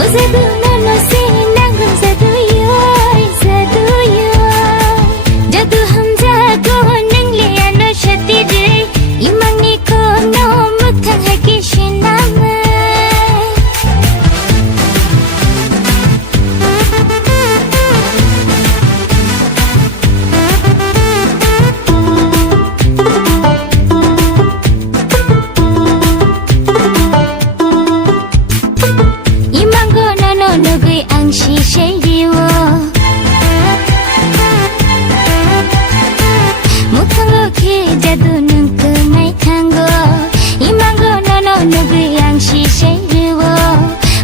Ozadu nano se nangum zadu yo Jadu hamza go nangle ano shati je Imang ni ko no muthang haki shinama Nugui ang shishayiwo Mutango ki jadu nungku mai tango Imango nono nugui ang shishayiwo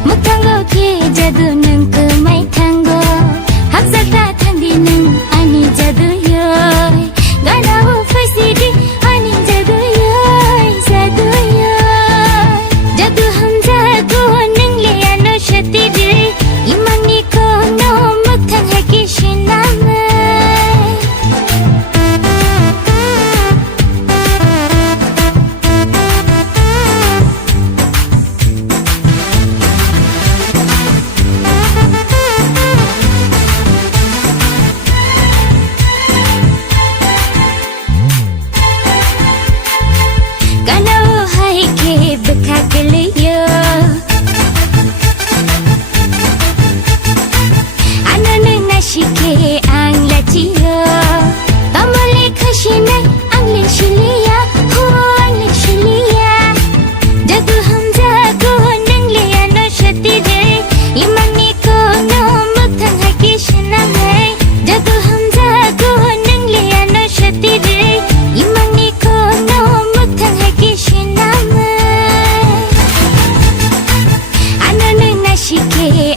Mutango ki jadu nungku mai tango Hapsata tandi nung ani jadu yoy Ganawo fasidi ani jadu yoy Jadu hamza go nangle ano shati je Imang ni ko no muthang haki shinama Kalau hai ke bekageliyo Shike ang latiyo Pamole khashina ang lishiliya Ho ang lishiliya Jadu hamza ko nangle ano shati je Imang ni ko no muthang haki shinamay Jadu hamza ko nangle ano shati je Imang ni ko no muthang haki shinamay Ano na shike